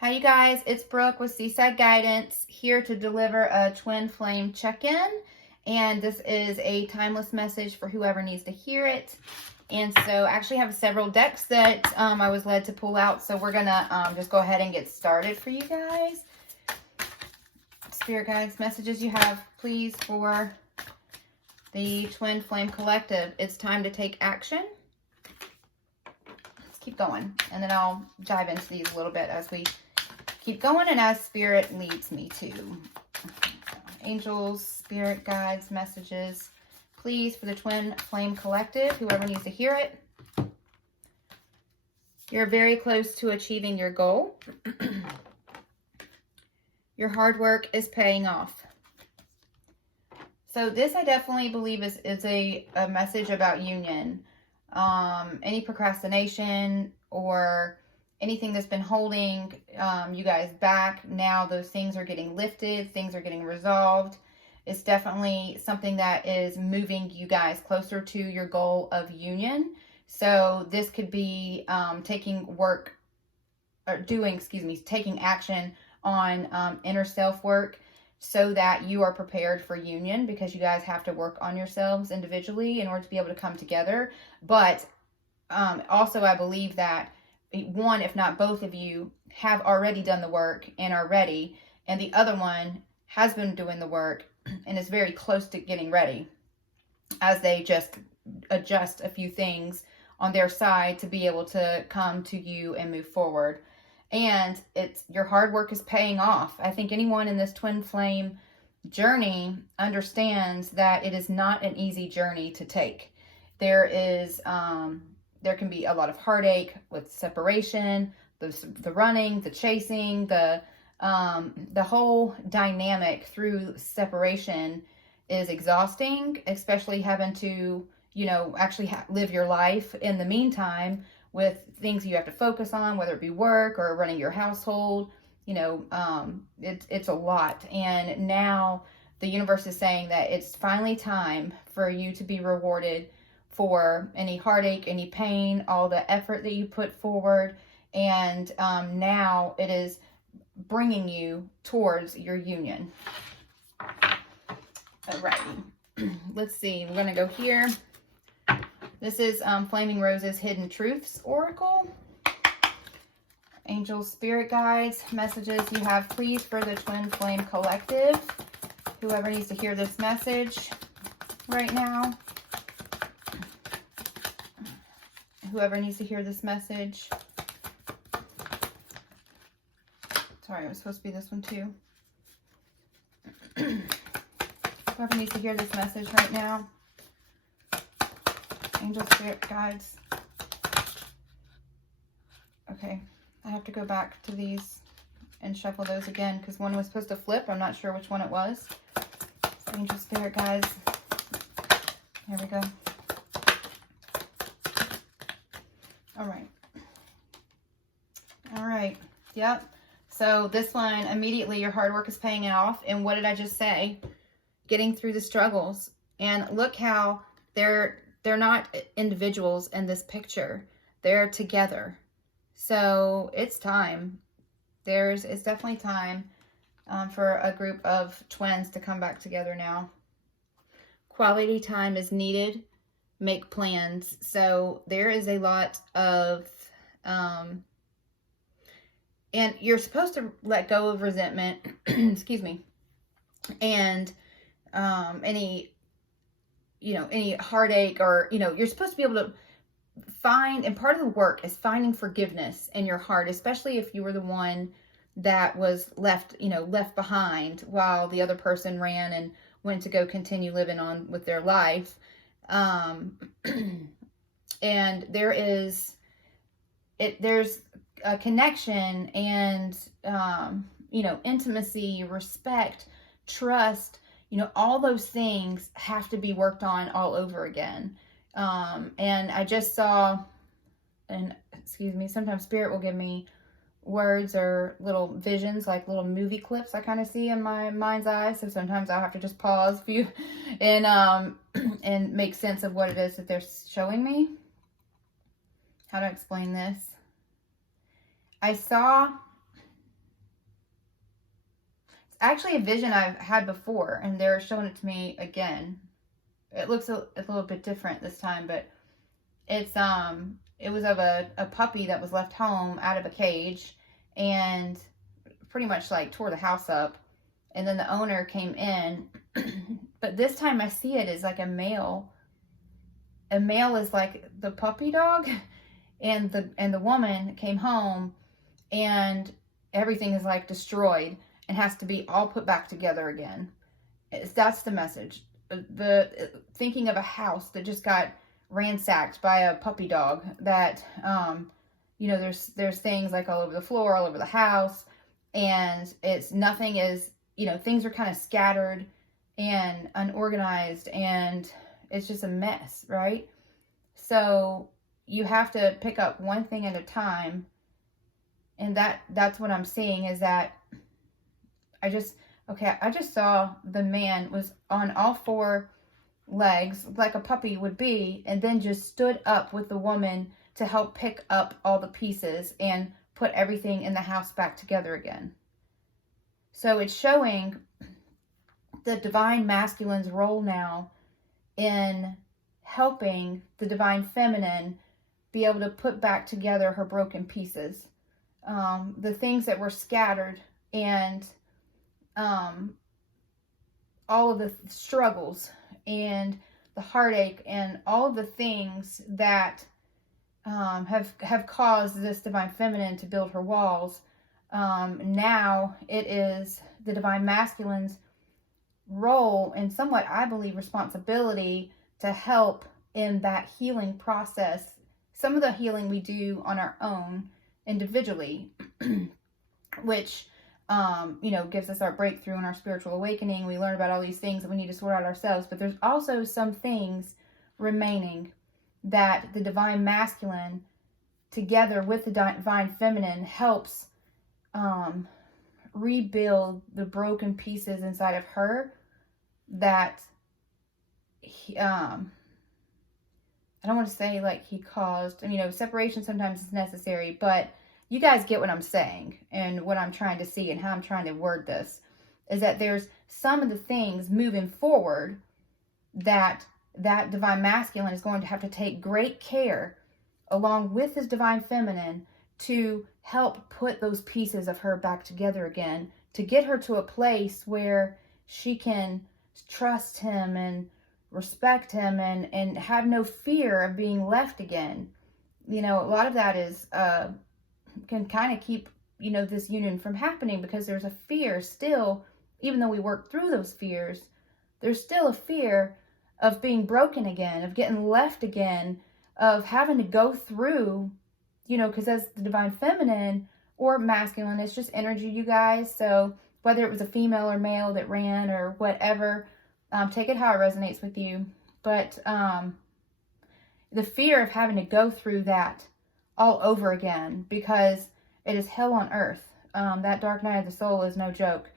Hi, you guys. It's Brooke with Seaside Guidance here to deliver a twin flame check-in. And this is a timeless message for whoever needs to hear it. And so I actually have several decks that I was led to pull out. So we're going to just go ahead and get started for you guys. Spirit guides, messages you have, please, for the Twin Flame Collective. It's time to take action. Let's keep going. And then I'll dive into these a little bit as we keep going and as Spirit leads me to. Angels, Spirit guides, messages, please, for the Twin Flame Collective, whoever needs to hear it. You're very close to achieving your goal. Your hard work is paying off. So this I definitely believe is a message about union. Any procrastination or anything that's been holding you guys back, now those things are getting lifted, things are getting resolved. It's definitely something that is moving you guys closer to your goal of union. So this could be taking action on inner self work so that you are prepared for union, because you guys have to work on yourselves individually in order to be able to come together. But also I believe that one, if not both of you, have already done the work and are ready, and the other one has been doing the work and is very close to getting ready, as they just adjust a few things on their side to be able to come to you and move forward. And it's your hard work is paying off. I think anyone in this twin flame journey understands that it is not an easy journey to take. There can be a lot of heartache with separation, the running, the chasing, the whole dynamic through separation is exhausting, especially having to, actually live your life in the meantime with things you have to focus on, whether it be work or running your household. It's a lot. And now the universe is saying that it's finally time for you to be rewarded for any heartache, any pain, all the effort that you put forward. And now it is bringing you towards your union. All right. Let's see. We're going to go here. This is Flaming Rose's Hidden Truths Oracle. Angel, Spirit guides, messages you have, please, for the Twin Flame Collective. Whoever needs to hear this message right now. Whoever needs to hear this message. Sorry, it was supposed to be this one too. Whoever needs to hear this message right now. Angel, Spirit guides. Okay, I have to go back to these and shuffle those again because one was supposed to flip. I'm not sure which one it was. Angel, Spirit guides. Here we go. All right. Yep. So this one, immediately your hard work is paying off. And what did I just say? Getting through the struggles. And look how they're not individuals in this picture. They're together. So it's time. It's definitely time for a group of twins to come back together now. Quality time is needed. Make plans. So there is a lot of, and you're supposed to let go of resentment, excuse me, and any heartache or, you're supposed to be able to find, and part of the work is finding forgiveness in your heart, especially if you were the one that was left behind while the other person ran and went to go continue living on with their life. And there's a connection and, intimacy, respect, trust, all those things have to be worked on all over again. And I just saw, and excuse me, sometimes Spirit will give me words or little visions, like little movie clips I kind of see in my mind's eye. So sometimes I'll have to just pause and make sense of what it is that they're showing me. How to explain this? I saw actually a vision I've had before, and they're showing it to me again. It looks a little bit different this time, but it's it was of a puppy that was left home out of a cage and pretty much like tore the house up, and then the owner came in. But this time I see it as like a male. A male is like the puppy dog, and the woman came home and everything is like destroyed and has to be all put back together again. That's the message. The thinking of a house that just got ransacked by a puppy dog, that you know, there's things like all over the floor, all over the house, and it's nothing is, you know, things are kind of scattered and unorganized, and it's just a mess, right? So you have to pick up one thing at a time, and that's what I'm seeing, is that I just saw the man was on all four legs like a puppy would be, and then just stood up with the woman to help pick up all the pieces and put everything in the house back together again. So it's showing the divine masculine's role now in helping the divine feminine be able to put back together her broken pieces, the things that were scattered, and all of the struggles and the heartache and all of the things that have caused this divine feminine to build her walls. Now it is the divine masculine's role, and somewhat, I believe, responsibility to help in that healing process. Some of the healing we do on our own individually, which you know, gives us our breakthrough and our spiritual awakening. We learn about all these things that we need to sort out ourselves, but there's also some things remaining that the divine masculine, together with the divine feminine, helps rebuild the broken pieces inside of her that I don't want to say like he caused. You know, separation sometimes is necessary, but you guys get what I'm saying, and what I'm trying to see and how I'm trying to word this is that there's some of the things moving forward that divine masculine is going to have to take great care, along with his divine feminine, to help put those pieces of her back together again, to get her to a place where she can trust him and respect him and have no fear of being left again. You know, a lot of that is can kind of keep, you know, this union from happening, because there's a fear still, even though we work through those fears, there's still a fear of being broken again, of getting left again, of having to go through, you know, because as the divine feminine or masculine, it's just energy, you guys. So whether it was a female or male that ran or whatever, take it how it resonates with you. But the fear of having to go through that all over again, because it is hell on earth. That dark night of the soul is no joke.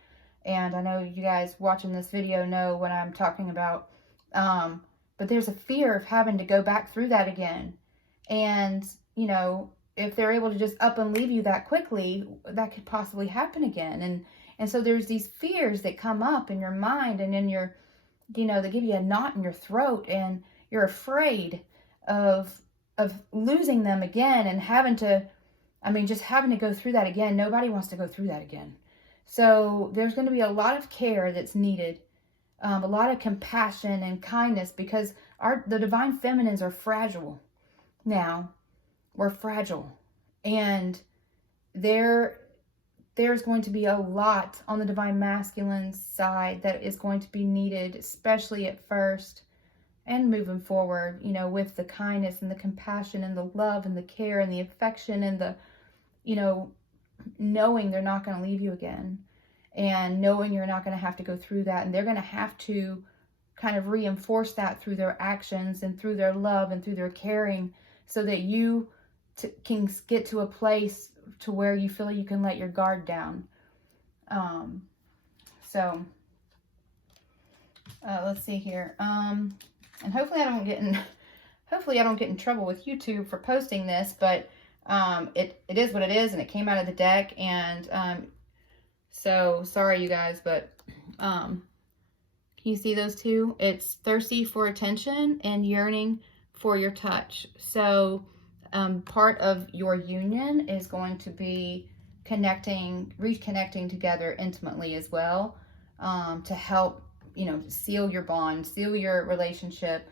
And I know you guys watching this video know what I'm talking about. But there's a fear of having to go back through that again. And, you know, if they're able to just up and leave you that quickly, that could possibly happen again. And so there's these fears that come up in your mind and in your, you know, they give you a knot in your throat, and you're afraid of losing them again and having to, just having to go through that again. Nobody wants to go through that again. So there's going to be a lot of care that's needed, a lot of compassion and kindness, because the divine feminines are fragile. Now, we're fragile, and there's going to be a lot on the divine masculine side that is going to be needed, especially at first and moving forward, you know, with the kindness and the compassion and the love and the care and the affection and the, you know, knowing they're not going to leave you again, and knowing you're not going to have to go through that. And they're going to have to kind of reinforce that through their actions and through their love and through their caring, so that you can get to a place to where you feel you can let your guard down. Let's see here. And hopefully I don't get in trouble with YouTube for posting this, but it is what it is, and it came out of the deck. And So sorry, you guys, but can you see those two? It's thirsty for attention and yearning for your touch. So part of your union is going to be reconnecting together intimately as well, to help, seal your bond, seal your relationship,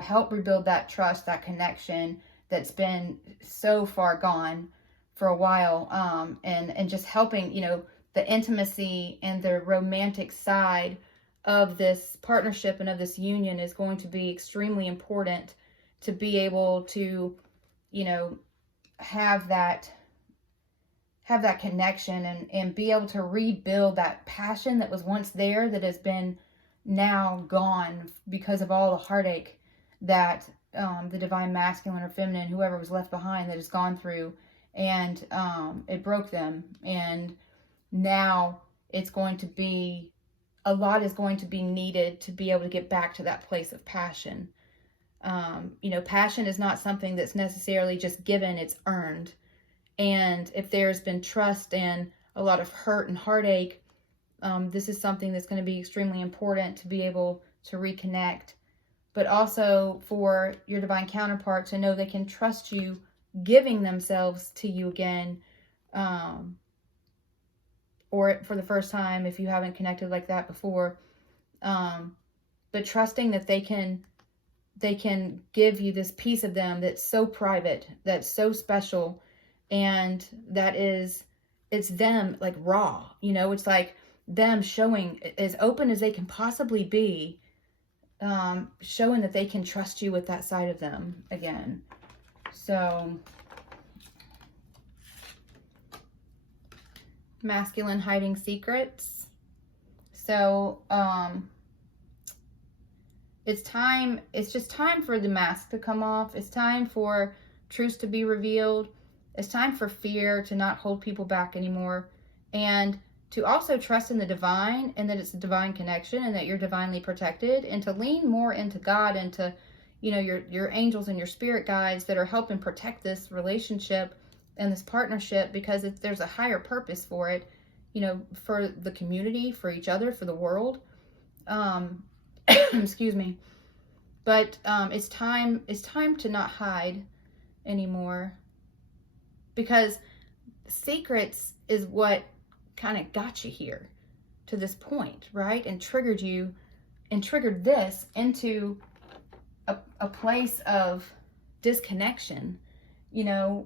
help rebuild that trust, that connection that's been so far gone for a while, and just helping, the intimacy and the romantic side of this partnership and of this union is going to be extremely important to be able to, have that connection and be able to rebuild that passion that was once there that has been now gone because of all the heartache that the divine masculine or feminine, whoever was left behind, that has gone through, and it broke them. And now it's going to be, a lot is going to be needed to be able to get back to that place of passion. Passion is not something that's necessarily just given, it's earned. And if there's been trust and a lot of hurt and heartache, this is something that's going to be extremely important to be able to reconnect. But also for your divine counterpart to know they can trust you giving themselves to you again, or for the first time if you haven't connected like that before, but trusting that they can give you this piece of them that's so private, that's so special, and that it's them, like raw, it's like them showing as open as they can possibly be, showing that they can trust you with that side of them again. So masculine hiding secrets. So it's just time for the mask to come off. It's time for truths to be revealed. It's time for fear to not hold people back anymore, and to also trust in the divine, and that it's a divine connection, and that you're divinely protected, and to lean more into God and to, your angels and your spirit guides that are helping protect this relationship and this partnership, because there's a higher purpose for it, for the community, for each other, for the world. Excuse me. But it's time to not hide anymore, because secrets is what kind of got you here to this point, right? And triggered this into a place of disconnection. In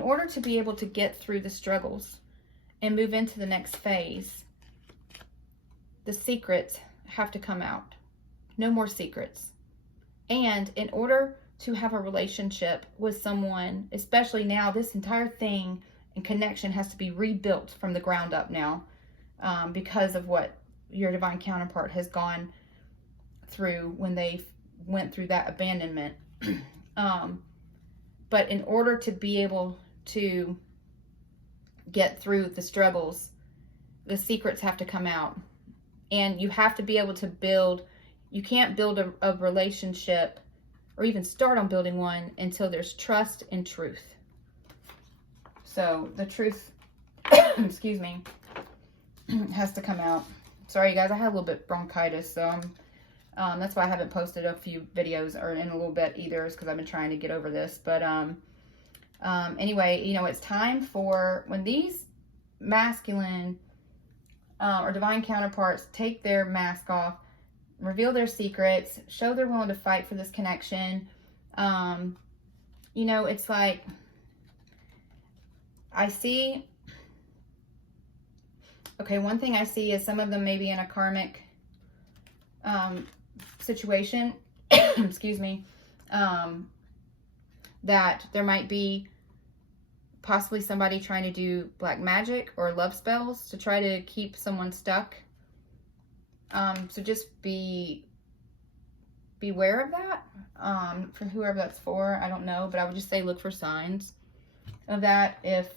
order to be able to get through the struggles and move into the next phase, the secrets have to come out. No more secrets. And in order to have a relationship with someone, especially now, this entire thing and connection has to be rebuilt from the ground up now, because of what your divine counterpart has gone through when they went through that abandonment. But in order to be able to get through the struggles, the secrets have to come out. And you have to be able to you can't build a relationship or even start on building one until there's trust and truth. So the truth, excuse me, has to come out. Sorry, you guys, I had a little bit bronchitis, so that's why I haven't posted a few videos or in a little bit either, is because I've been trying to get over this. But anyway, it's time for when these masculine or divine counterparts take their mask off, reveal their secrets, show they're willing to fight for this connection. It's like, I see, okay, one thing I see is some of them may be in a karmic situation, excuse me, that there might be possibly somebody trying to do black magic or love spells to try to keep someone stuck. So just beware of that. For whoever that's for, I don't know, but I would just say look for signs of that. If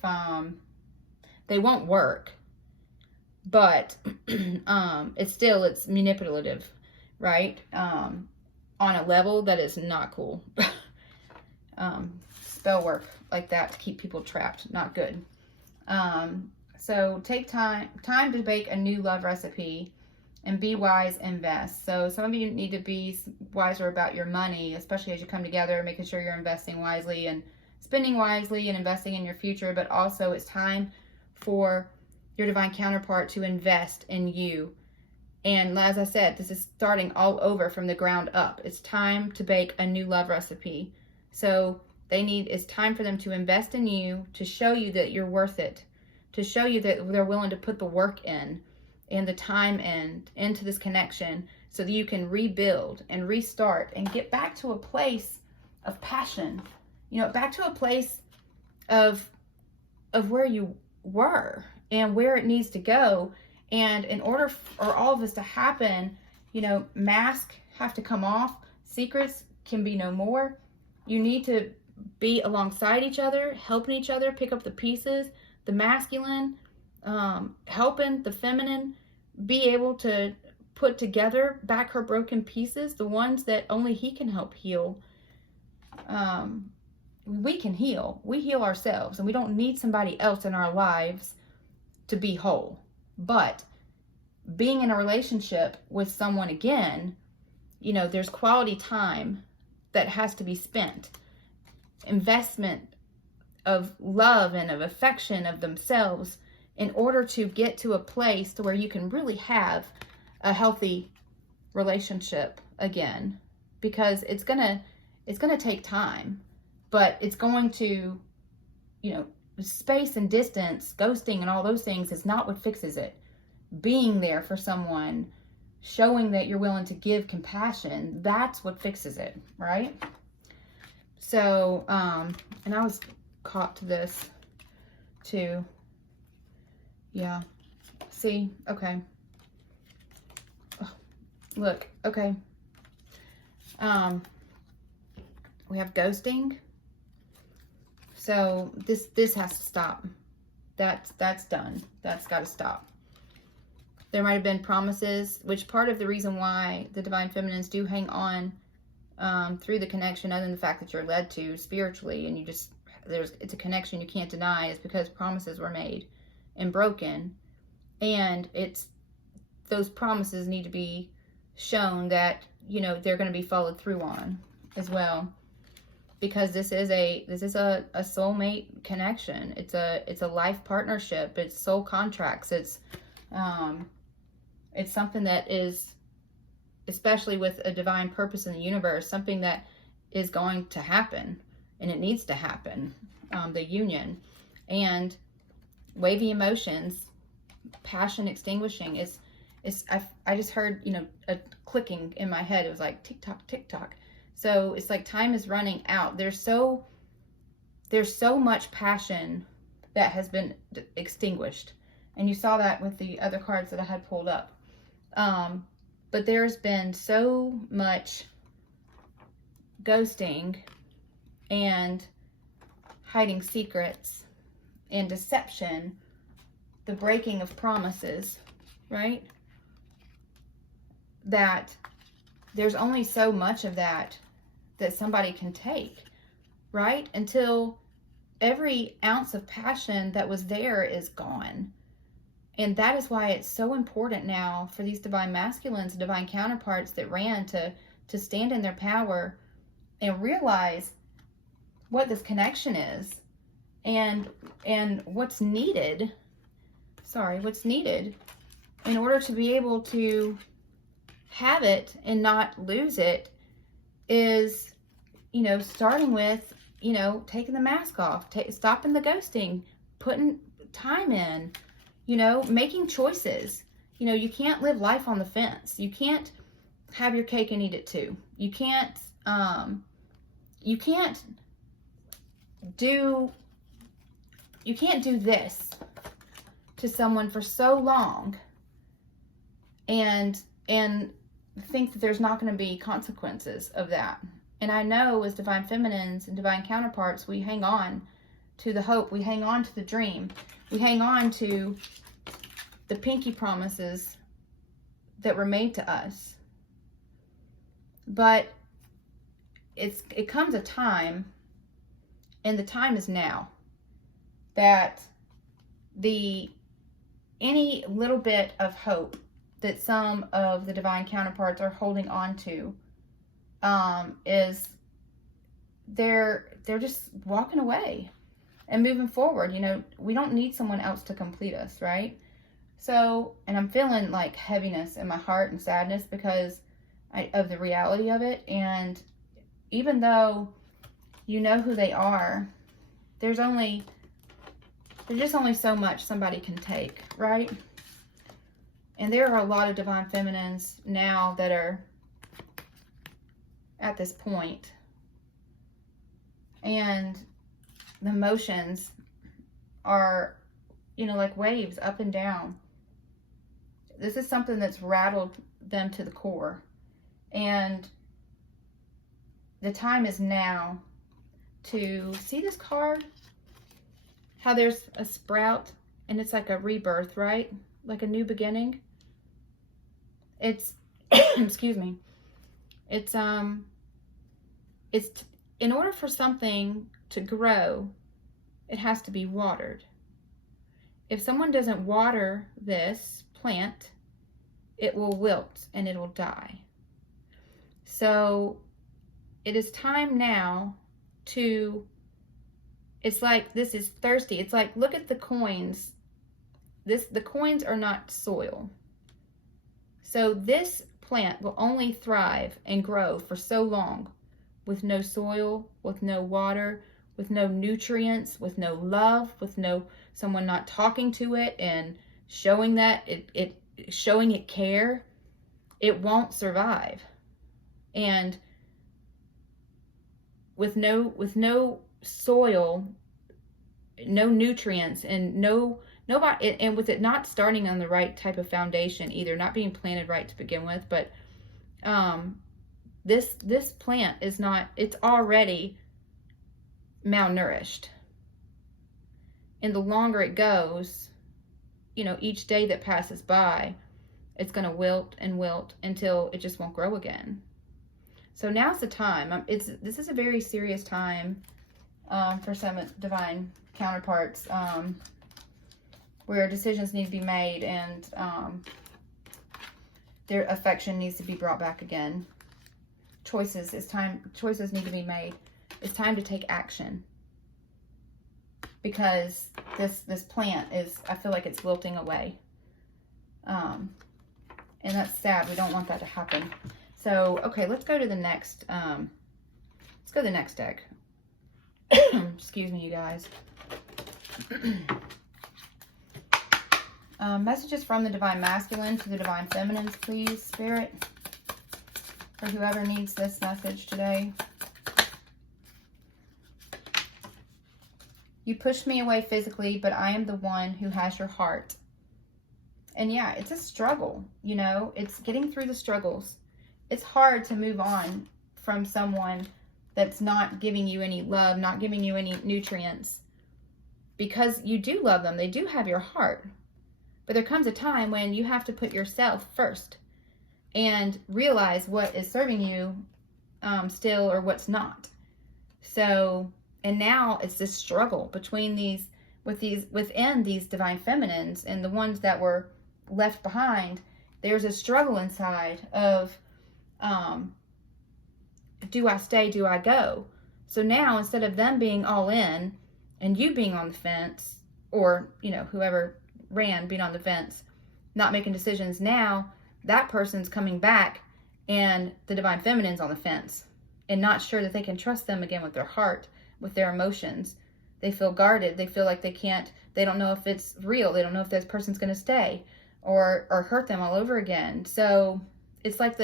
they won't work, but it's manipulative, right? On a level that is not cool. Spell work like that to keep people trapped. Not good. So take time to bake a new love recipe, and be wise, invest. So some of you need to be wiser about your money, especially as you come together, making sure you're investing wisely and spending wisely and investing in your future. But also it's time for your divine counterpart to invest in you. And as I said, this is starting all over from the ground up. It's time to bake a new love recipe. So it's time for them to invest in you, to show you that you're worth it, to show you that they're willing to put the work in and the time into this connection, so that you can rebuild and restart and get back to a place of passion, back to a place of where you were and where it needs to go. And in order for all of this to happen, masks have to come off, secrets can be no more. You need to be alongside each other, helping each other pick up the pieces, the masculine, helping the feminine be able to put together back her broken pieces, the ones that only he can help heal. We can heal. We heal ourselves, and we don't need somebody else in our lives to be whole. But being in a relationship with someone again, there's quality time that has to be spent. Investment of love and of affection of themselves, in order to get to a place to where you can really have a healthy relationship again. Because it's gonna take time, but it's going to, space and distance, ghosting and all those things is not what fixes it. Being there for someone, showing that you're willing to give compassion, that's what fixes it, right? So, and I was caught to this too. Yeah. See? Okay. Oh, look. Okay. We have ghosting. So this has to stop. That's done. That's got to stop. There might have been promises, which part of the reason why the divine feminines do hang on through the connection, other than the fact that you're led to spiritually, and it's a connection you can't deny, is because promises were made and broken, and those promises need to be shown that they're going to be followed through on as well, because this is a soulmate connection. It's a life partnership. It's soul contracts. It's something that is, especially with a divine purpose in the universe, something that is going to happen, and it needs to happen. The union. And wavy emotions, passion extinguishing I just heard, a clicking in my head. It was like tick tock, tick tock. So it's like time is running out. There's so much passion that has been extinguished. And you saw that with the other cards that I had pulled up. But there's been so much ghosting and hiding secrets and deception, the breaking of promises, right? That there's only so much of that somebody can take, right? Until every ounce of passion that was there is gone. And that is why it's so important now for these divine masculines, divine counterparts that ran to stand in their power and realize what this connection is and what's needed in order to be able to have it and not lose it is, starting with, taking the mask off, stopping the ghosting, putting time in, making choices. You can't live life on the fence. You can't have your cake and eat it too. You can't do this to someone for so long and think that there's not going to be consequences of that. And I know as divine feminines and divine counterparts, we hang on to the hope, we hang on to the dream, we hang on to the pinky promises that were made to us. But it comes a time And the time is now. That any little bit of hope that some of the divine counterparts are holding on to is they're just walking away and moving forward. You know, we don't need someone else to complete us, right? So, and I'm feeling like heaviness in my heart and sadness because of the reality of it. And even though you know who they are, there's just only so much somebody can take, right? And there are a lot of divine feminines now that are at this point. And the emotions are, you know, like waves up and down. This is something that's rattled them to the core. And the time is now to see this card, how there's a sprout and it's like a rebirth, right? Like a new beginning. It's, excuse me. It's in order for something to grow, it has to be watered. If someone doesn't water this plant, it will wilt and it will die. So it is time now to, it's like this is thirsty. It's like, look at the coins. The coins are not soil. So this plant will only thrive and grow for so long with no soil, with no water, with no nutrients, with no love, with no someone not talking to it and showing that showing it care. It won't survive. And with no soil, no nutrients, and nobody, and with it not starting on the right type of foundation either, not being planted right to begin with, but this plant is not, it's already malnourished. And the longer it goes, you know, each day that passes by, it's going to wilt and wilt until it just won't grow again. So now's the time. This is a very serious time for some divine counterparts, where decisions need to be made and their affection needs to be brought back again. Choices need to be made. It's time to take action, because this plant is, I feel like it's wilting away. And that's sad. We don't want that to happen. So, okay, let's go to the next, let's go to the next deck. Excuse me, you guys. Messages from the Divine Masculine to the Divine Feminines, please, Spirit, for whoever needs this message today. You pushed me away physically, but I am the one who has your heart. And yeah, it's a struggle, you know, it's getting through the struggles. It's hard to move on from someone that's not giving you any love, not giving you any nutrients, because you do love them. They do have your heart. But there comes a time when you have to put yourself first and realize what is serving you still or what's not. So, and now it's this struggle between within these divine feminines and the ones that were left behind. There's a struggle inside of, do I stay? Do I go? So now, instead of them being all in and you being on the fence, or, you know, whoever ran being on the fence, not making decisions, now that person's coming back and the divine feminine's on the fence and not sure that they can trust them again with their heart, with their emotions. They feel guarded. They feel like they don't know if it's real. They don't know if this person's going to stay or hurt them all over again. So it's like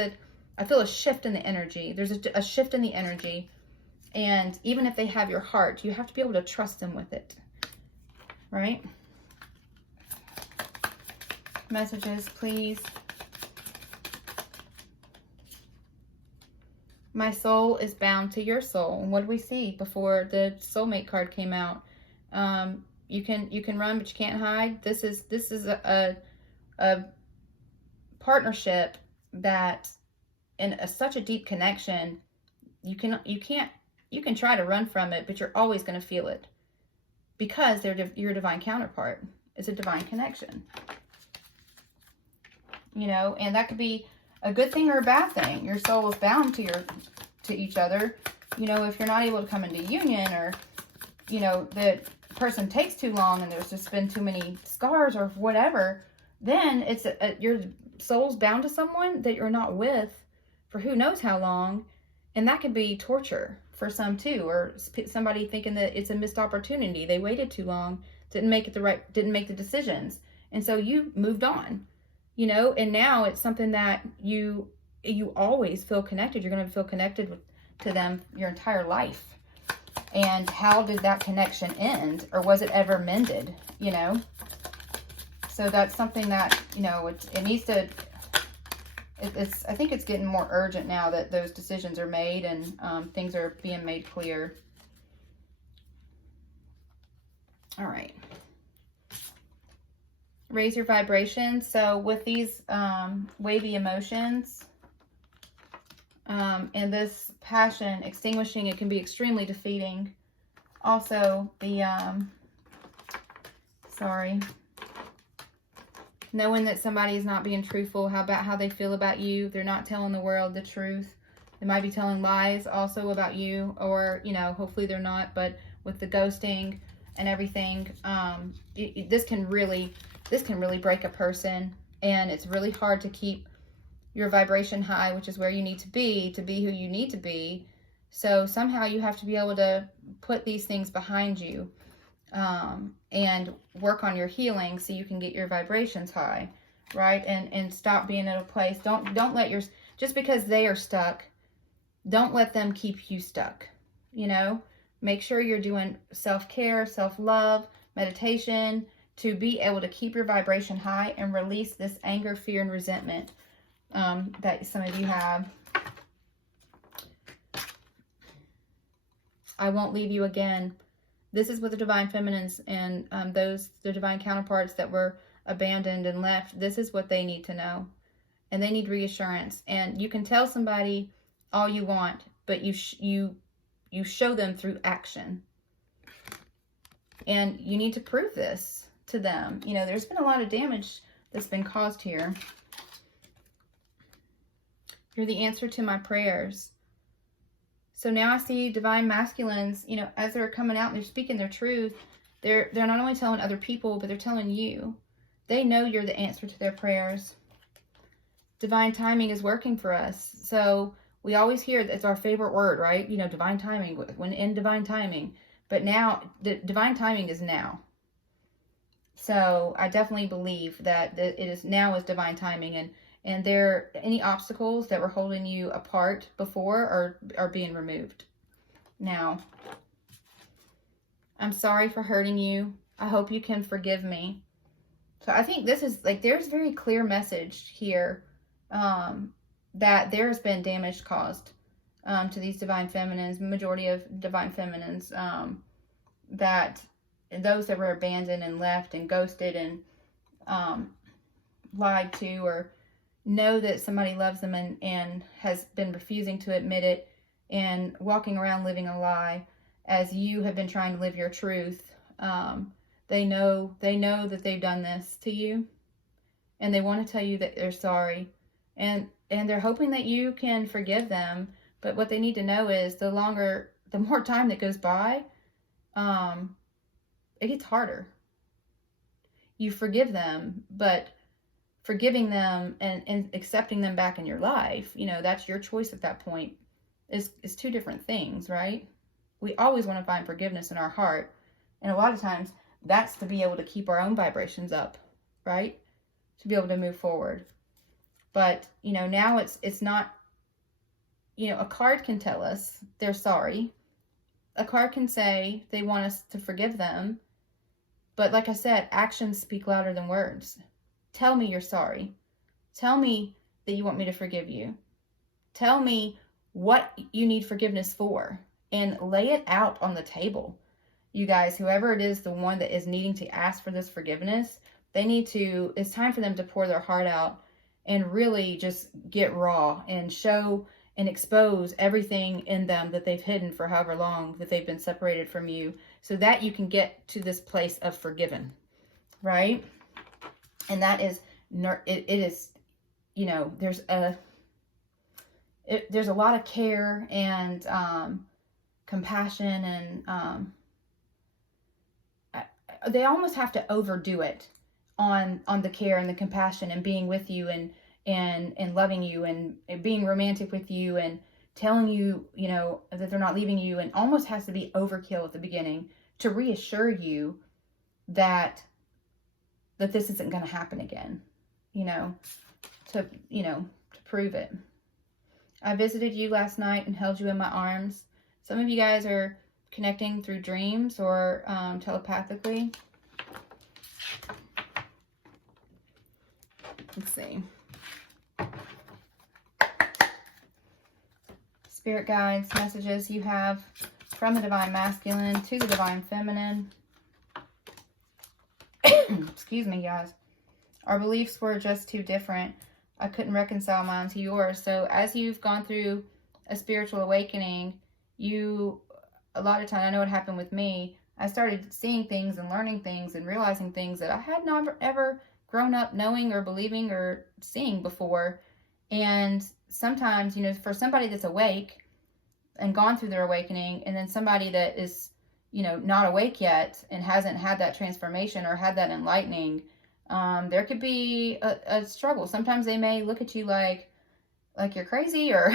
I feel a shift in the energy. There's a shift in the energy. And even if they have your heart, you have to be able to trust them with it. Right? Messages, please. My soul is bound to your soul. And what did we see before the soulmate card came out? You can run, but you can't hide. This is a partnership that, in such a deep connection, you can't you can try to run from it, but you're always going to feel it because they're your divine counterpart. It's a divine connection. You know, and that could be a good thing or a bad thing. Your soul is bound to each other. You know, if you're not able to come into union, or, you know, the person takes too long and there's just been too many scars or whatever, then it's your soul's bound to someone that you're not with for who knows how long. And that could be torture for some too, or somebody thinking that it's a missed opportunity. They waited too long, didn't make the decisions. And so you moved on, you know, and now it's something that you always feel connected. You're going to feel connected to them your entire life. And how did that connection end? Or was it ever mended, you know? So that's something that, you know, it needs to, I think it's getting more urgent now that those decisions are made and things are being made clear. All right. Raise your vibration. So with these wavy emotions and this passion extinguishing, it can be extremely defeating. Also, the knowing that somebody is not being truthful about how they feel about you. They're not telling the world the truth. They might be telling lies also about you, or, you know, hopefully they're not, but with the ghosting and everything, this can really break a person, and it's really hard to keep your vibration high, which is where you need to be who you need to be. So somehow you have to be able to put these things behind you, and work on your healing so you can get your vibrations high, right? And stop being in a place. Don't let just because they are stuck, don't let them keep you stuck, you know? Make sure you're doing self-care, self-love, meditation to be able to keep your vibration high and release this anger, fear, and resentment that some of you have. I won't leave you again. This is what the divine feminines and the divine counterparts that were abandoned and left, this is what they need to know. And they need reassurance. And you can tell somebody all you want, but you show them through action. And you need to prove this to them. You know, there's been a lot of damage that's been caused here. You're the answer to my prayers. So now I see divine masculines, you know, as they're coming out and they're speaking their truth, they're not only telling other people, but they're telling you. They know you're the answer to their prayers. Divine timing is working for us. So we always hear it's our favorite word, right? You know, divine timing, when in divine timing. But now, the divine timing is now. So I definitely believe that it is now is divine timing, and there any obstacles that were holding you apart before are being removed now. I'm sorry for hurting you. I hope you can forgive me. So I think this is like, there's very clear message here that there's been damage caused to these divine feminines, majority of divine feminines, that those that were abandoned and left and ghosted and lied to, or know that somebody loves them and has been refusing to admit it and walking around living a lie as you have been trying to live your truth. They know that they've done this to you, and they want to tell you that they're sorry, and they're hoping that you can forgive them. But what they need to know is the more time that goes by, it gets harder. You forgive them, but forgiving them and accepting them back in your life, you know, that's your choice at that point, is two different things, right? We always want to find forgiveness in our heart. And a lot of times that's to be able to keep our own vibrations up, right? To be able to move forward. But, you know, now it's not, you know, a card can tell us they're sorry. A card can say they want us to forgive them. But like I said, actions speak louder than words. Tell me you're sorry. Tell me that you want me to forgive you. Tell me what you need forgiveness for, and lay it out on the table. You guys, whoever it is, the one that is needing to ask for this forgiveness, it's time for them to pour their heart out and really just get raw and show and expose everything in them that they've hidden for however long that they've been separated from you, so that you can get to this place of forgiven, right? And that is, it is, you know, there's a lot of care and compassion, and they almost have to overdo it on the care and the compassion and being with you and loving you and being romantic with you and telling you, you know, that they're not leaving you, and almost has to be overkill at the beginning to reassure you that this isn't going to happen again, you know, to prove it. I visited you last night and held you in my arms. Some of you guys are connecting through dreams or telepathically. Let's see. Spirit guides, messages you have from the Divine Masculine to the Divine Feminine. Excuse me, guys. Our beliefs were just too different. I couldn't reconcile mine to yours. So as you've gone through a spiritual awakening, a lot of time, I know what happened with me, I started seeing things and learning things and realizing things that I had never ever grown up knowing or believing or seeing before. And sometimes, you know, for somebody that's awake and gone through their awakening, and then somebody that is, you know, not awake yet and hasn't had that transformation or had that enlightening, there could be a struggle. Sometimes they may look at you like you're crazy, or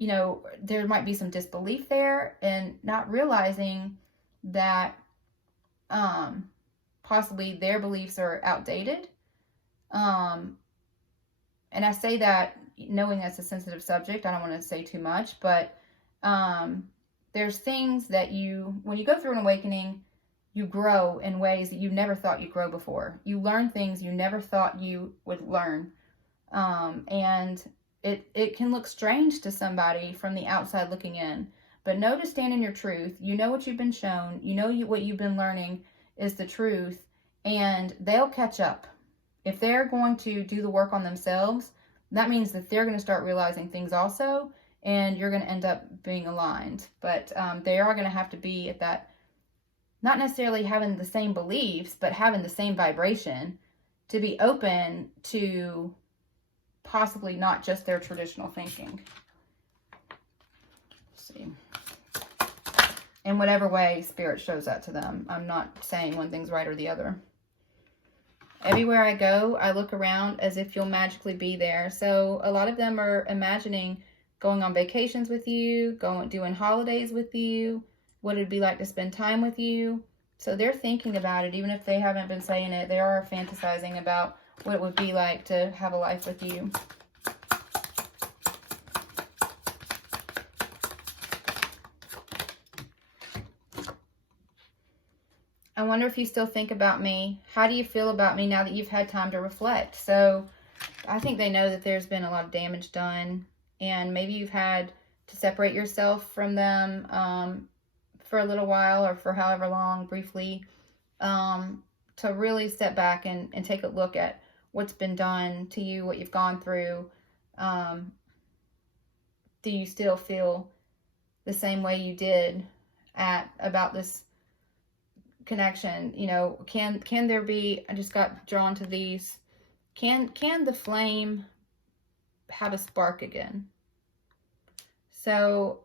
you know, there might be some disbelief there, and not realizing that possibly their beliefs are outdated. And I say that knowing that's a sensitive subject. I don't want to say too much, but there's things that when you go through an awakening, you grow in ways that you never thought you'd grow before. You learn things you never thought you would learn. And it can look strange to somebody from the outside looking in, but know to stand in your truth. You know what you've been shown. You know what you've been learning is the truth, and they'll catch up. If they're going to do the work on themselves, that means that they're going to start realizing things also, and you're going to end up being aligned. But they are going to have to be at that, not necessarily having the same beliefs, but having the same vibration to be open to possibly not just their traditional thinking. Let's see. In whatever way Spirit shows that to them. I'm not saying one thing's right or the other. Everywhere I go, I look around as if you'll magically be there. So a lot of them are imagining going on vacations with you, doing holidays with you, what it'd be like to spend time with you. So they're thinking about it, even if they haven't been saying it. They are fantasizing about what it would be like to have a life with you. I wonder if you still think about me. How do you feel about me now that you've had time to reflect? So I think they know that there's been a lot of damage done, and maybe you've had to separate yourself from them for a little while, or for however long, briefly, to really step back and take a look at what's been done to you, what you've gone through. Do you still feel the same way you did about this connection? You know, can there be, I just got drawn to these, can the flame have a spark again? So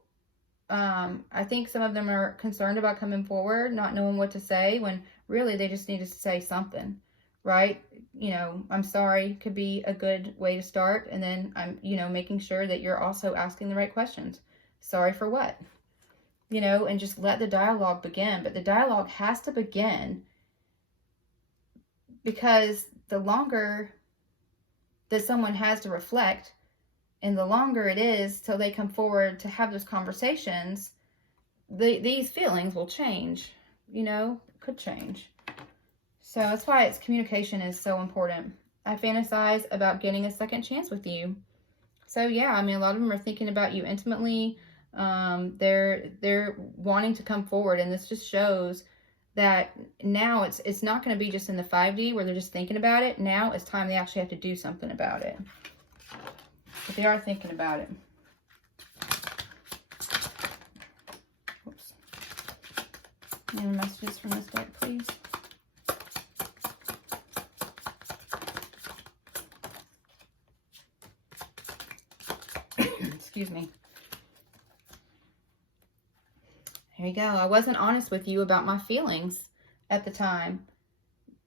I think some of them are concerned about coming forward, not knowing what to say, when really they just need to say something, right? You know, I'm sorry could be a good way to start. And then I'm, you know, making sure that you're also asking the right questions. Sorry for what? You know, and just let the dialogue begin. But the dialogue has to begin, because the longer that someone has to reflect, and the longer it is till they come forward to have those conversations, these feelings will change, you know, could change. So that's why communication is so important. I fantasize about getting a second chance with you. So yeah, I mean, a lot of them are thinking about you intimately. They're wanting to come forward, and this just shows that now it's not going to be just in the 5D where they're just thinking about it. Now it's time they actually have to do something about it. But they are thinking about it. Oops. Any messages from this deck, please? Excuse me. Here you go. I wasn't honest with you about my feelings at the time.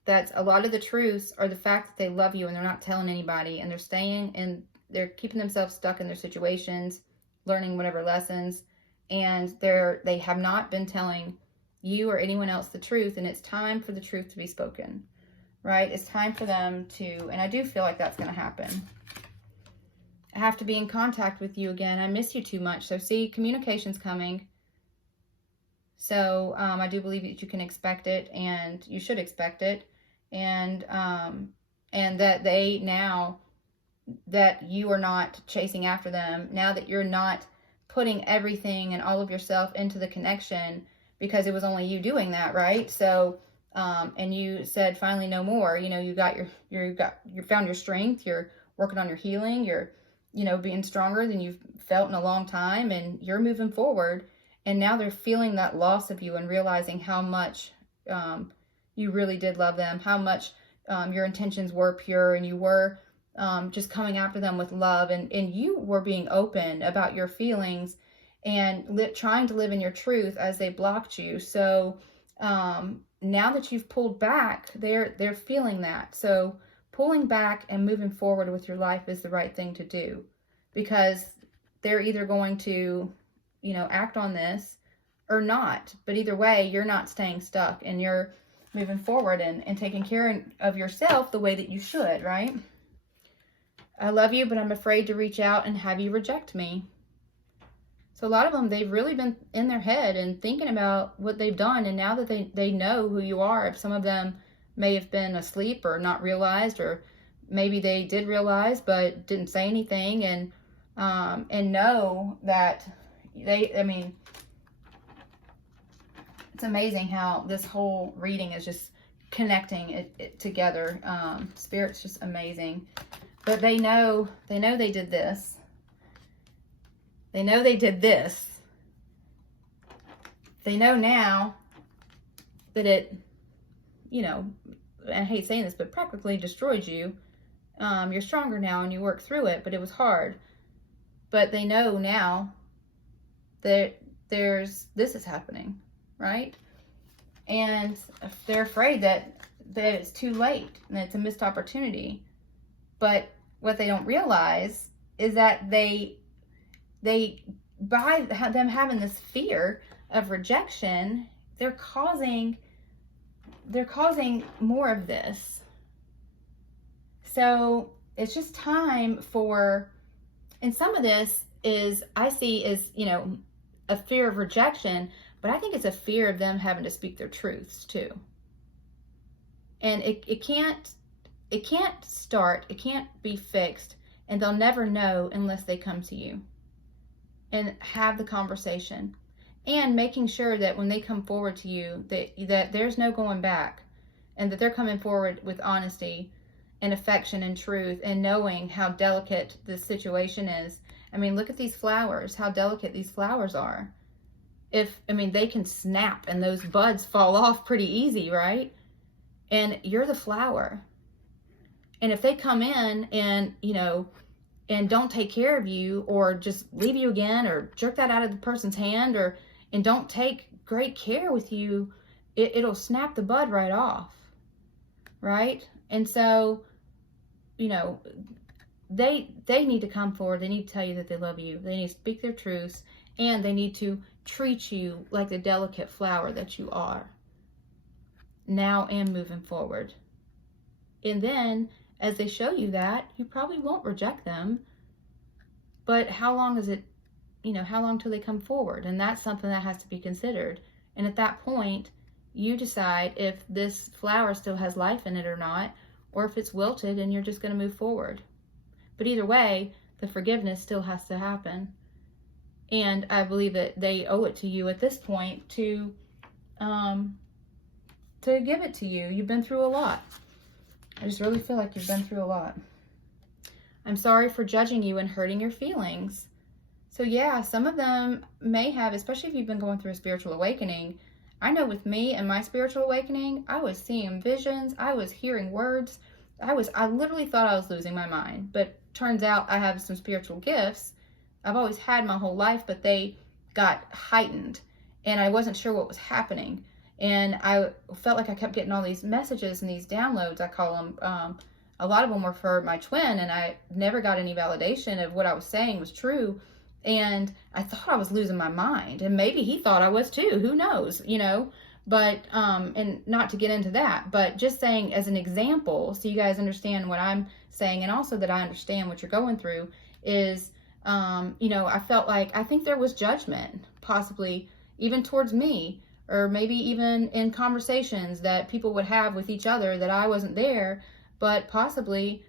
That's a lot of the truths are the fact that they love you and they're not telling anybody, and they're staying and they're keeping themselves stuck in their situations, learning whatever lessons, and they have not been telling you or anyone else the truth, and it's time for the truth to be spoken, right? It's time for them to, and I do feel like that's going to happen. I have to be in contact with you again. I miss you too much. So see, communication's coming. So I do believe that you can expect it, and you should expect it, and that they, now that you are not chasing after them, now that you're not putting everything and all of yourself into the connection, because it was only you doing that, right? So and you said finally no more. You know, you found your strength. You're working on your healing. You're, you know, being stronger than you've felt in a long time, and you're moving forward. And now they're feeling that loss of you and realizing how much you really did love them, how much your intentions were pure, and you were just coming after them with love, and you were being open about your feelings and trying to live in your truth as they blocked you. So now that you've pulled back, they're feeling that. So pulling back and moving forward with your life is the right thing to do, because they're either going to, you know, act on this or not. But either way, you're not staying stuck, and you're moving forward and taking care of yourself the way that you should, right? I love you, but I'm afraid to reach out and have you reject me. So a lot of them, they've really been in their head and thinking about what they've done. And now that they know who you are, if some of them may have been asleep or not realized, or maybe they did realize but didn't say anything, and know that I mean, it's amazing how this whole reading is just connecting it together. Spirit's just amazing. But they know they did this. They know they did this. They know now that it, you know, I hate saying this, but practically destroyed you. You're stronger now and you work through it, but it was hard. But they know now that this is happening, right? And they're afraid that it's too late and it's a missed opportunity. But what they don't realize is that by them having this fear of rejection, they're causing more of this. So it's just time for, and some of this I see is, you know, a fear of rejection, but I think it's a fear of them having to speak their truths too. And it can't start, it can't be fixed, and they'll never know unless they come to you and have the conversation, and making sure that when they come forward to you, that there's no going back, and that they're coming forward with honesty and affection and truth, and knowing how delicate this situation is. I mean, look at these flowers, how delicate these flowers are. They can snap and those buds fall off pretty easy, right? And you're the flower. And if they come in and, you know, and don't take care of you, or just leave you again, or jerk that out of the person's hand, and don't take great care with you, it'll snap the bud right off, right? And so, you know, they need to come forward. They need to tell you that they love you. They need to speak their truths, and they need to treat you like the delicate flower that you are now and moving forward. And then as they show you that, you probably won't reject them. But how long is it, you know, how long till they come forward? And that's something that has to be considered. And at that point, you decide if this flower still has life in it or not, or if it's wilted and you're just going to move forward. But either way, the forgiveness still has to happen. And I believe that they owe it to you at this point to give it to you. You've been through a lot. I just really feel like you've been through a lot. I'm sorry for judging you and hurting your feelings. So yeah, some of them may have, especially if you've been going through a spiritual awakening. I know with me and my spiritual awakening, I was seeing visions, I was hearing words. I literally thought I was losing my mind, but turns out I have some spiritual gifts. I've always had my whole life, but they got heightened and I wasn't sure what was happening. And I felt like I kept getting all these messages and these downloads, I call them. A lot of them were for my twin, and I never got any validation of what I was saying was true. And I thought I was losing my mind, and maybe he thought I was too. Who knows, you know? But and not to get into that, but just saying as an example, so you guys understand what I'm saying, and also that I understand what you're going through, is you know, I felt like, I think there was judgment, possibly even towards me, or maybe even in conversations that people would have with each other that I wasn't there, but possibly,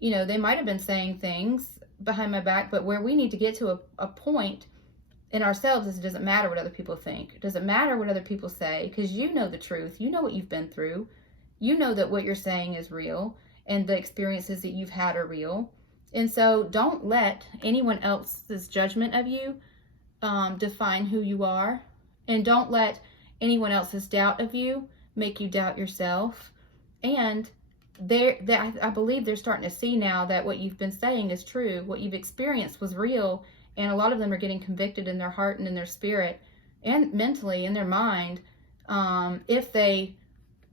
you know, they might have been saying things behind my back. But where we need to get to a point in ourselves is, it doesn't matter what other people think. It doesn't matter what other people say, because you know the truth. You know what you've been through. You know that what you're saying is real, and the experiences that you've had are real. And so don't let anyone else's judgment of you define who you are. And don't let anyone else's doubt of you make you doubt yourself. And I believe they're starting to see now that what you've been saying is true. What you've experienced was real. And a lot of them are getting convicted in their heart and in their spirit and mentally in their mind, if they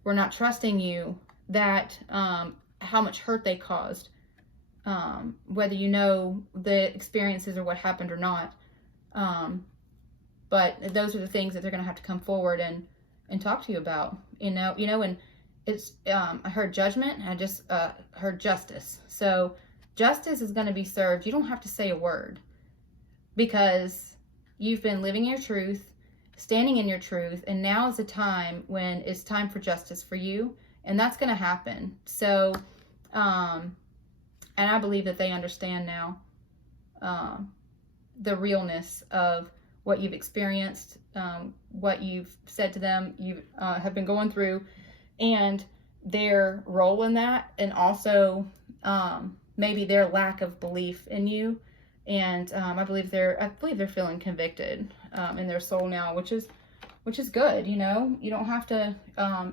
were not trusting you, that how much hurt they caused, whether you know the experiences or what happened or not. But those are the things that they're going to have to come forward and talk to you about, you know, and it's, I heard judgment, and I just heard justice. So justice is going to be served. You don't have to say a word, because you've been living your truth, standing in your truth, and now is the time when it's time for justice for you, and that's going to happen. So, and I believe that they understand now the realness of what you've experienced, what you've said to them, you have been going through, and their role in that, and also maybe their lack of belief in you. And I believe they're feeling convicted in their soul now, which is good. You know, you don't have to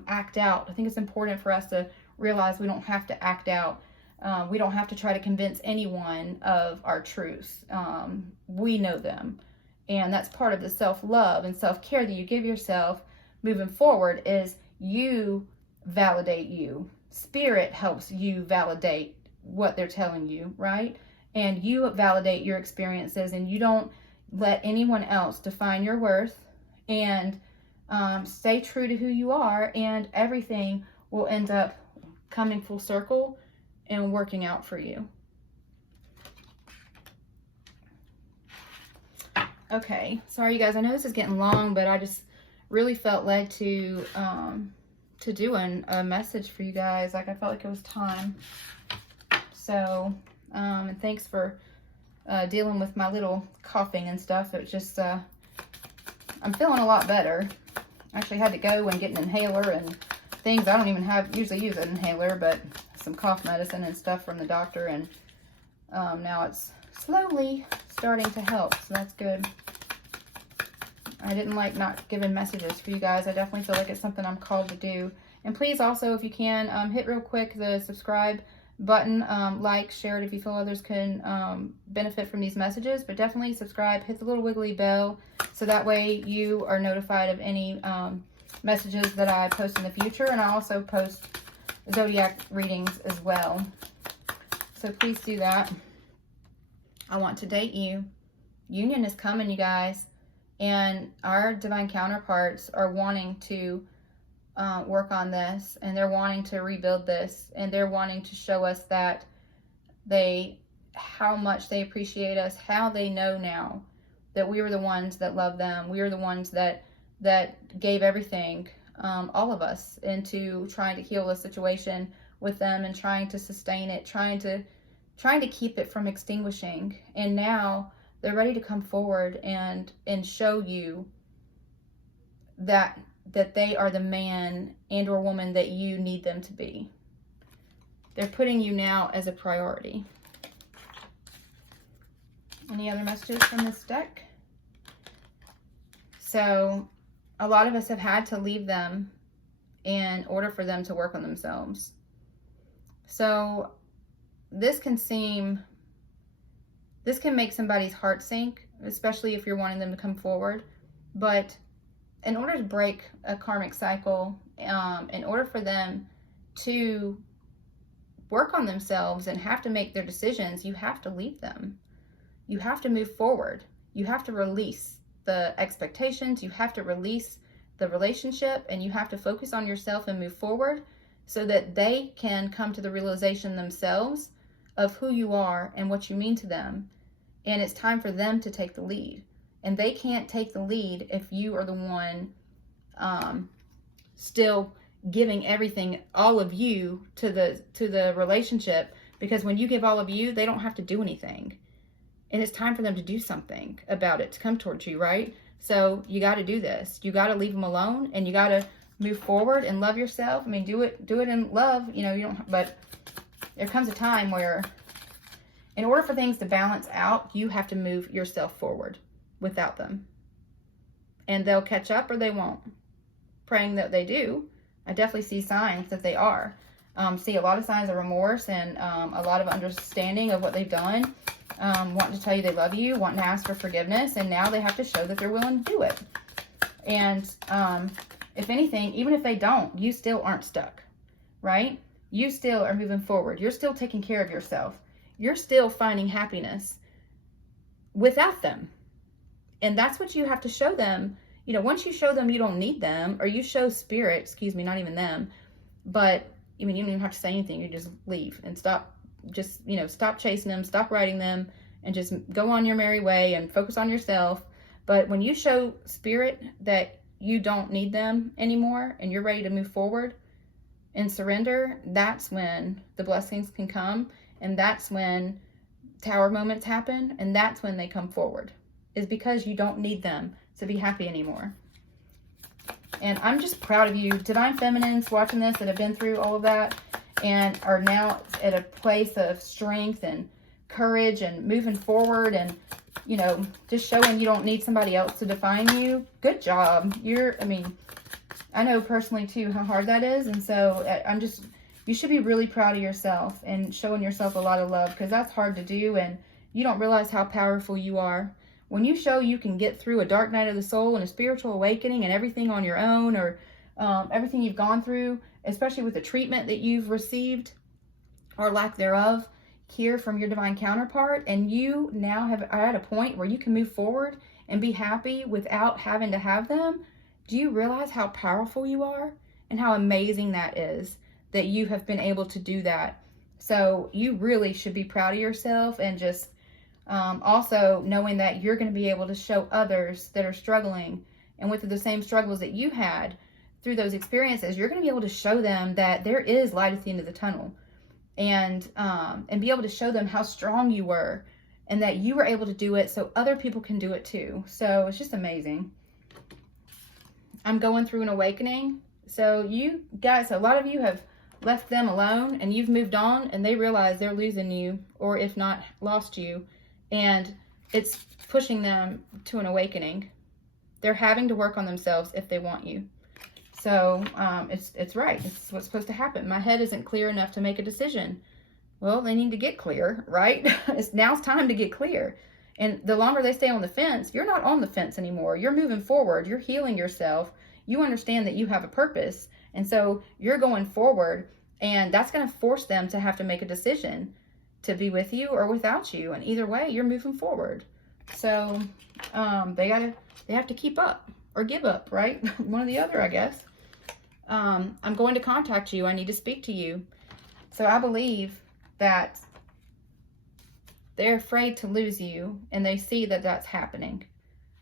act out. I think it's important for us to realize we don't have to act out. We don't have to try to convince anyone of our truths. We know them. And that's part of the self-love and self-care that you give yourself moving forward, is you validate you. Spirit helps you validate what they're telling you, right? And you validate your experiences, and you don't let anyone else define your worth, and stay true to who you are, and everything will end up coming full circle and working out for you. Okay, sorry you guys, I know this is getting long, but I just really felt led to do a message for you guys. Like, I felt like it was time. So, and thanks for dealing with my little coughing and stuff. It was just, I'm feeling a lot better. I actually had to go and get an inhaler and things. I don't even usually use an inhaler, but some cough medicine and stuff from the doctor, and now it's slowly starting to help, so that's good. I didn't like not giving messages for you guys. I definitely feel like it's something I'm called to do. And please also, if you can, hit real quick the subscribe button, like, share it if you feel others can benefit from these messages. But definitely subscribe, hit the little wiggly bell, so that way you are notified of any messages that I post in the future. And I also post zodiac readings as well, so please do that. I want to date you. Union is coming, you guys. And our divine counterparts are wanting to work on this, and they're wanting to rebuild this, and they're wanting to show us that how much they appreciate us, how they know now that we were the ones that loved them. We were the ones that gave everything, all of us, into trying to heal the situation with them, and trying to sustain it, trying to keep it from extinguishing. And now they're ready to come forward and show you that they are the man and or woman that you need them to be. They're putting you now as a priority. Any other messages from this deck? So a lot of us have had to leave them in order for them to work on themselves. So this can make somebody's heart sink, especially if you're wanting them to come forward. But in order to break a karmic cycle, in order for them to work on themselves and have to make their decisions, you have to leave them. You have to move forward. You have to release the expectations. You have to release the relationship, and you have to focus on yourself and move forward so that they can come to the realization themselves of who you are and what you mean to them. And it's time for them to take the lead. And they can't take the lead if you are the one still giving everything, all of you, to the relationship. Because when you give all of you, they don't have to do anything. And it's time for them to do something about it, to come towards you, right? So you got to do this. You got to leave them alone, and you got to move forward and love yourself. I mean, do it in love. You know, you don't. But there comes a time where, in order for things to balance out, you have to move yourself forward without them, and they'll catch up or they won't. Praying that they do. I definitely see signs that they are. See a lot of signs of remorse and a lot of understanding of what they've done. Wanting to tell you they love you, wanting to ask for forgiveness, and now they have to show that they're willing to do it. And if anything, even if they don't, you still aren't stuck, right? You still are moving forward. You're still taking care of yourself. You're still finding happiness without them. And that's what you have to show them. You know, once you show them you don't need them, or you show spirit, excuse me, not even them, but I mean, you don't even have to say anything. You just leave and stop. Just, you know, stop chasing them, stop writing them, and just go on your merry way and focus on yourself. But when you show spirit that you don't need them anymore and you're ready to move forward and surrender, that's when the blessings can come, and that's when tower moments happen, and that's when they come forward, is because you don't need them to be happy anymore. And I'm just proud of you, Divine Feminines watching this that have been through all of that and are now at a place of strength and courage and moving forward, and, you know, just showing you don't need somebody else to define you. Good job. I mean, I know personally too how hard that is. And so you should be really proud of yourself and showing yourself a lot of love, because that's hard to do, and you don't realize how powerful you are. When you show you can get through a dark night of the soul and a spiritual awakening and everything on your own, or everything you've gone through, especially with the treatment that you've received or lack thereof here from your divine counterpart, and you now are at a point where you can move forward and be happy without having to have them. Do you realize how powerful you are and how amazing that is, that you have been able to do that? So you really should be proud of yourself, and just also knowing that you're going to be able to show others that are struggling and with the same struggles that you had through those experiences, you're going to be able to show them that there is light at the end of the tunnel, and be able to show them how strong you were and that you were able to do it so other people can do it too. So it's just amazing. I'm going through an awakening. So you guys, a lot of you have left them alone and you've moved on, and they realize they're losing you, or if not lost you, and it's pushing them to an awakening. They're having to work on themselves if they want you. So it's right. It's what's supposed to happen. My head isn't clear enough to make a decision. Well, they need to get clear, right? Now's time to get clear. And the longer they stay on the fence, you're not on the fence anymore. You're moving forward. You're healing yourself. You understand that you have a purpose. And so you're going forward, and that's going to force them to have to make a decision to be with you or without you. And either way, you're moving forward. So they have to keep up or give up, right? One or the other, I guess. I'm going to contact you. I need to speak to you. So I believe that they're afraid to lose you, and they see that that's happening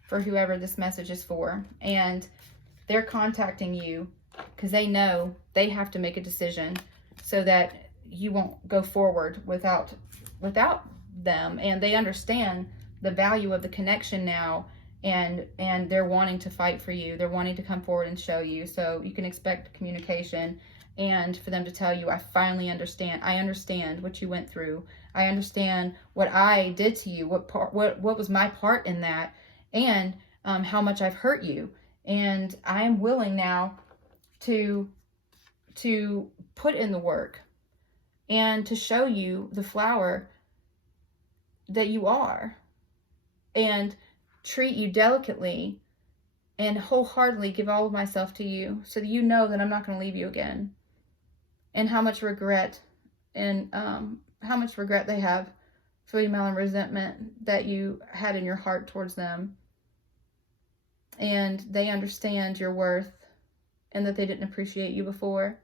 for whoever this message is for. And they're contacting you because they know they have to make a decision so that you won't go forward without them. And they understand the value of the connection now, and they're wanting to fight for you. They're wanting to come forward and show you. So you can expect communication, and for them to tell you, I finally understand. I understand what you went through. I understand what I did to you, what was my part in that, and how much I've hurt you. And I'm willing now to put in the work and to show you the flower that you are, and treat you delicately and wholeheartedly give all of myself to you, so that you know that I'm not going to leave you again. And how much regret and how much regret they have, Sweetie Melon, resentment that you had in your heart towards them. And they understand your worth and that they didn't appreciate you before.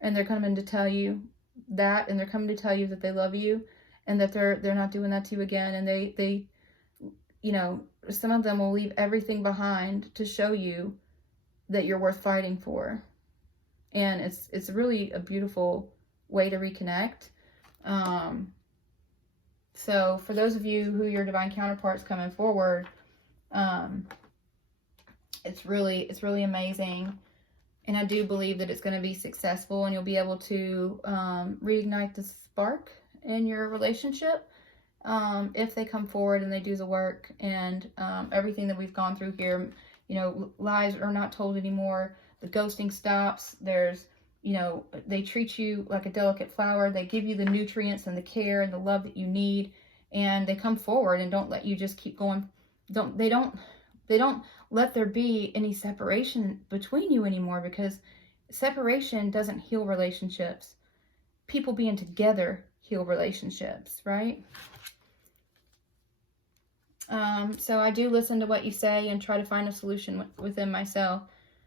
And they're coming to tell you that, and they're coming to tell you that they love you and that they're not doing that to you again. And they you know, some of them will leave everything behind to show you that you're worth fighting for. And it's really a beautiful way to reconnect. So for those of you who your divine counterparts coming forward, it's really amazing. And I do believe that it's going to be successful, and you'll be able to reignite the spark in your relationship. If they come forward and they do the work, and everything that we've gone through here, you know, lies are not told anymore. The ghosting stops. There's, you know, they treat you like a delicate flower. They give you the nutrients and the care and the love that you need, and they come forward and don't let you just keep going. They don't let there be any separation between you anymore, because separation doesn't heal relationships. People being together heal relationships, right? So I do listen to what you say and try to find a solution within myself.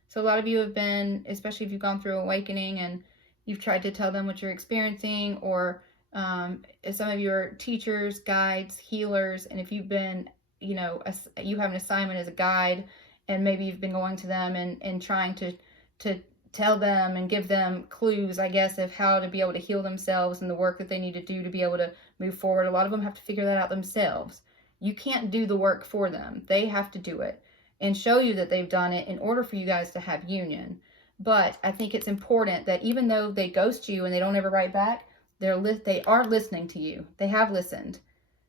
So a lot of you have been, especially if you've gone through awakening and you've tried to tell them what you're experiencing, or some of you are teachers, guides, healers, and if you've been, you know, you have an assignment as a guide, and maybe you've been going to them and trying to tell them and give them clues, I guess, of how to be able to heal themselves and the work that they need to do to be able to move forward. A lot of them have to figure that out themselves. You can't do the work for them. They have to do it and show you that they've done it in order for you guys to have union. But I think it's important that even though they ghost you and they don't ever write back, they are listening to you. They have listened.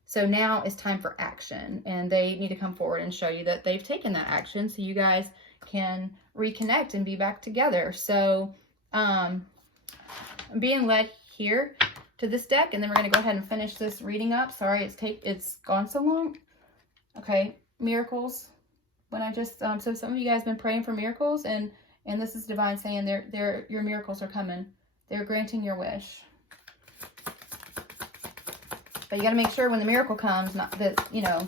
So now it's time for action, and they need to come forward and show you that they've taken that action, so you guys can reconnect and be back together. So I'm being led here to this deck, and then we're going to go ahead and finish this reading up. Sorry, it's gone so long. Okay, miracles. When I just so some of you guys have been praying for miracles, and this is divine saying your miracles are coming. They're granting your wish. But you got to make sure when the miracle comes, that you know,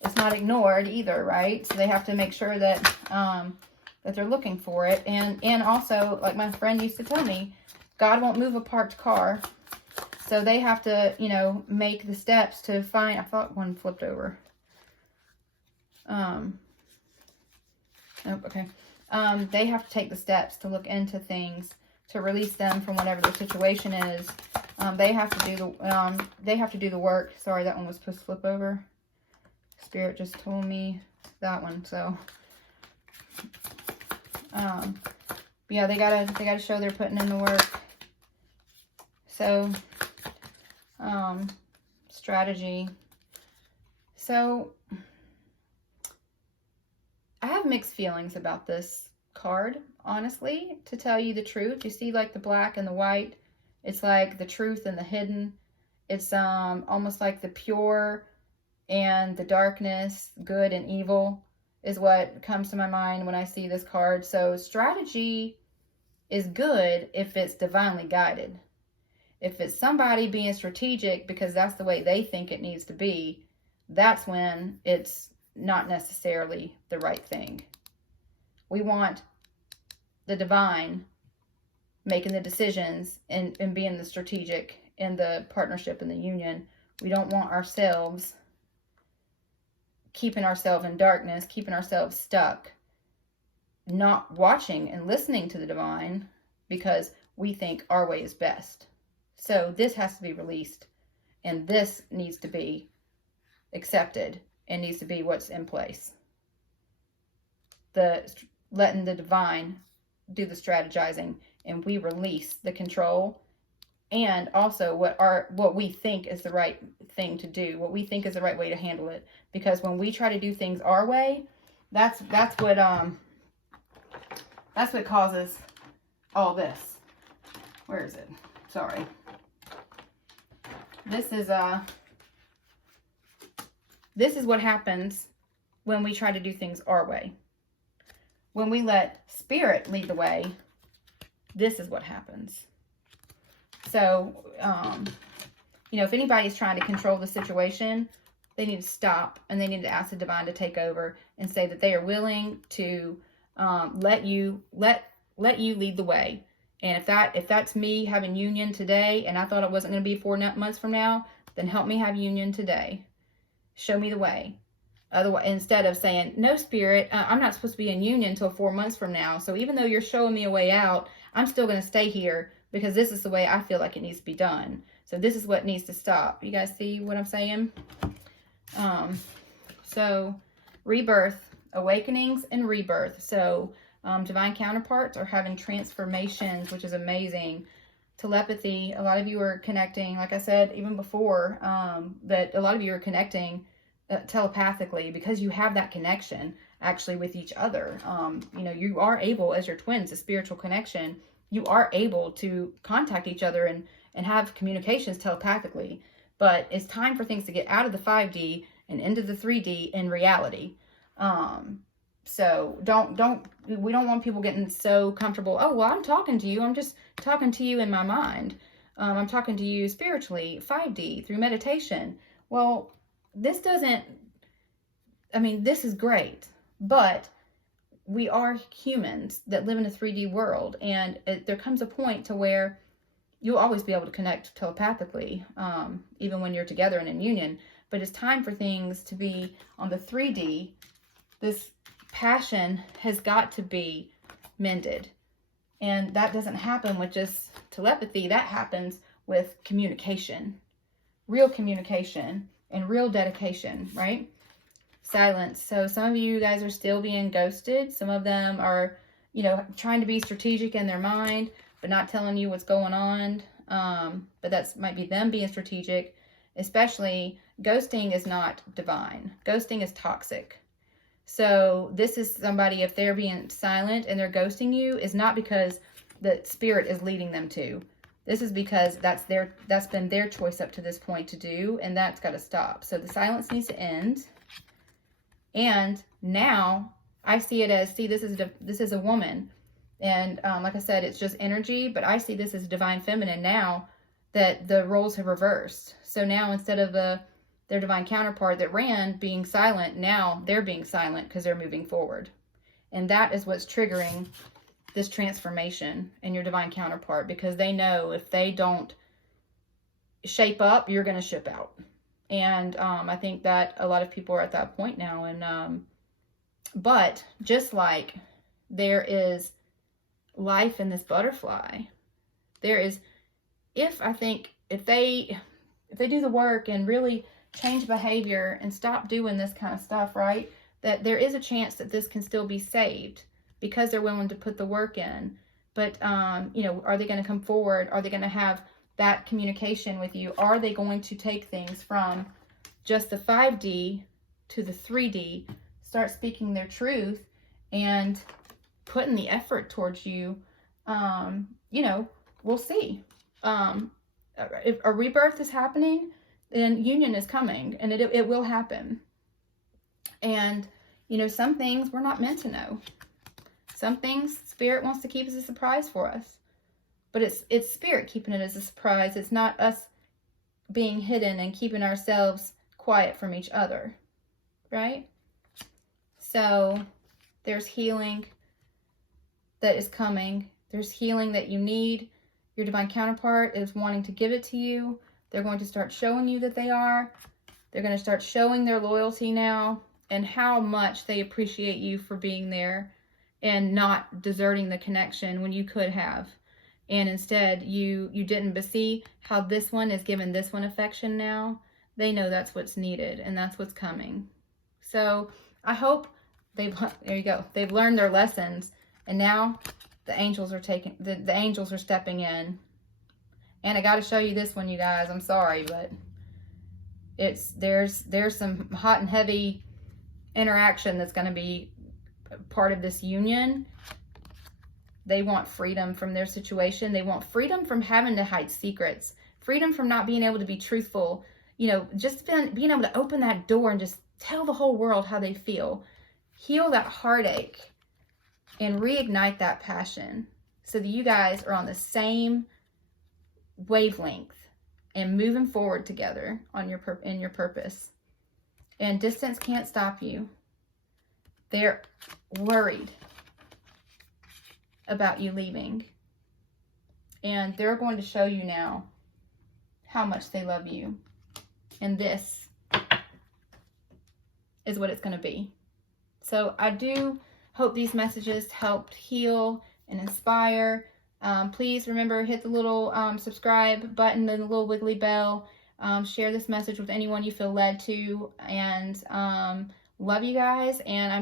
it's not ignored either, right? So they have to make sure that that they're looking for it, and also, like my friend used to tell me, God won't move a parked car. So they have to, you know, make the steps to find. I thought one flipped over. Oh, okay. They have to take the steps to look into things, to release them from whatever the situation is. They have to do the work. Sorry, that one was supposed to flip over. Spirit just told me that one. So, yeah, they gotta show they're putting in the work. So, strategy. So, I have mixed feelings about this card, honestly, to tell you the truth. You see, like, the black and the white. It's like the truth and the hidden. It's almost like the pure and the darkness, good and evil, is what comes to my mind when I see this card. So strategy is good if it's divinely guided. If it's somebody being strategic because that's the way they think it needs to be, that's when it's not necessarily the right thing. We want the divine making the decisions and being the strategic in the partnership and the union. We don't want ourselves keeping ourselves in darkness, keeping ourselves stuck, not watching and listening to the divine because we think our way is best. So this has to be released, and this needs to be accepted and needs to be what's in place. Letting the divine do the strategizing, and we release the control and also what we think is the right thing to do, what we think is the right way to handle it. Because when we try to do things our way, that's what causes all this. Where is it? Sorry. This is what happens when we try to do things our way. When we let Spirit lead the way, this is what happens. So, if anybody's trying to control the situation, they need to stop, and they need to ask the divine to take over and say that they are willing to let you lead the way. And if that's me having union today, and I thought it wasn't going to be 4 months from now, then help me have union today. Show me the way. Otherwise, instead of saying, no, Spirit, I'm not supposed to be in union until 4 months from now. So even though you're showing me a way out, I'm still going to stay here because this is the way I feel like it needs to be done. So this is what needs to stop. You guys see what I'm saying? So rebirth, awakenings and rebirth. So divine counterparts are having transformations, which is amazing. Telepathy, a lot of you are connecting, like I said, even before, that a lot of you are connecting telepathically because you have that connection actually with each other. You are able, as your twins, a spiritual connection, you are able to contact each other and have communications telepathically. But it's time for things to get out of the 5D and into the 3D in reality. So we don't want people getting so comfortable. Oh, well, I'm talking to you. I'm just talking to you in my mind. I'm talking to you spiritually, 5D, through meditation. Well, this is great, but we are humans that live in a 3D world, and there comes a point to where you'll always be able to connect telepathically, even when you're together and in union. But it's time for things to be on the 3D. This passion has got to be mended. And that doesn't happen with just telepathy. That happens with communication, real communication and real dedication, right? Silence. So some of you guys are still being ghosted. Some of them are, trying to be strategic in their mind, but not telling you what's going on. But that might be them being strategic. Especially, ghosting is not divine. Ghosting is toxic. So this is somebody, if they're being silent and they're ghosting you, is not because the Spirit is leading them to. This is because that's been their choice up to this point to do, and that's got to stop. So the silence needs to end. And now I see it as, this is a woman. And like I said, it's just energy, but I see this as divine feminine now that the roles have reversed. So now instead of their divine counterpart that ran being silent, now they're being silent because they're moving forward. And that is what's triggering this transformation in your divine counterpart, because they know if they don't shape up, you're going to ship out. And I think that a lot of people are at that point now. And but just like there is life in this butterfly, there is, if they do the work and really change behavior and stop doing this kind of stuff, right, that there is a chance that this can still be saved because they're willing to put the work in. But are they going to come forward? Are they going to have that communication with you? Are they going to take things from just the 5D to the 3D, start speaking their truth and putting the effort towards you? We'll see. If a rebirth is happening, then union is coming, and it will happen. And some things we're not meant to know. Some things Spirit wants to keep as a surprise for us, but it's Spirit keeping it as a surprise. It's not us being hidden and keeping ourselves quiet from each other, right? So there's healing that is coming. There's healing that you need. Your divine counterpart is wanting to give it to you. They're going to start showing you that they are. They're going to start showing their loyalty now and how much they appreciate you for being there and not deserting the connection when you could have. And instead, you didn't. But see how this one is giving this one affection now? They know that's what's needed and that's what's coming. So I hope there you go. They've learned their lessons, and now the angels are the angels are stepping in And I got to show you this one, you guys. I'm sorry, but there's some hot and heavy interaction that's going to be part of this union. They want freedom from their situation. They want freedom from having to hide secrets, freedom from not being able to be truthful, you know, just being able to open that door and just tell the whole world how they feel, heal that heartache, and reignite that passion so that you guys are on the same wavelength and moving forward together on in your purpose. And distance can't stop you. They're worried about you leaving, and they're going to show you now how much they love you, and this is what it's going to be. So I do hope these messages helped heal and inspire. Please remember, hit the little subscribe button and the little wiggly bell. Share this message with anyone you feel led to, and love you guys. And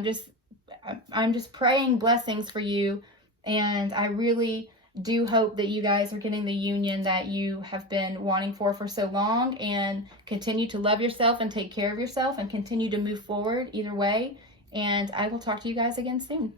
I'm just praying blessings for you. And I really do hope that you guys are getting the union that you have been wanting for so long, and continue to love yourself and take care of yourself and continue to move forward either way. And I will talk to you guys again soon.